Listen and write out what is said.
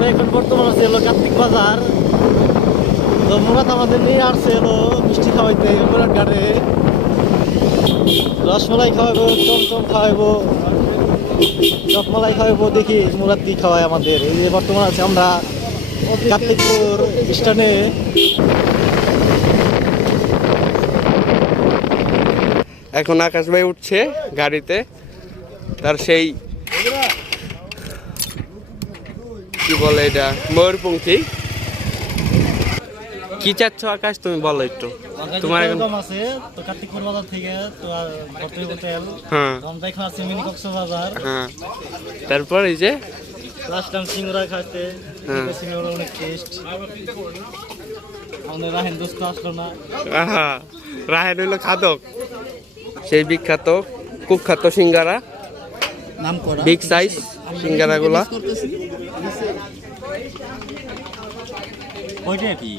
আমরা এখন বর্তমানে আছে হলো কার্তিক বাজার। তো মুরাদ আমাদের নিয়ে আসছে হলো মিষ্টি খাওয়াইতে মুরাদ ঘাটে। রসমালাই খাওয়াবো, চমচম খাওয়াবো, চকমালাই খাওয়াবো, দেখি মুরাদ কি খাওয়ায় আমাদের। এই যে বর্তমানে আছে আমরা কার্তিকপুর স্টানে। এখন আকাশ ভাই উঠছে গাড়িতে, তার সেই কি বলে এটা ময়ূরপঙ্খী। কি চাচ্ছ আকাশ, তুমি বলো একটু। তোমার এখন কম আছে তো কার্তিকপুর বাজার থেকে তো হোটেল হ্যাঁ রমজাই খাওয়াচ্ছে মিনি কক্সবাজার। হ্যাঁ, তারপর এই যে লাস্ট টাইম সিঙ্গুরা খাইতে, হ্যাঁ। সিঙ্গুরা অনেক টেস্ট। আমাদের রাহেন দোস্ত আসলো না। আহা, রাহেন হইলো খাদক, সেই বিখ্যাত কুখ্যাত সিঙ্গারা, নাম করা বিগ সাইজ সিঙ্গারা গুলা। ওইটা কি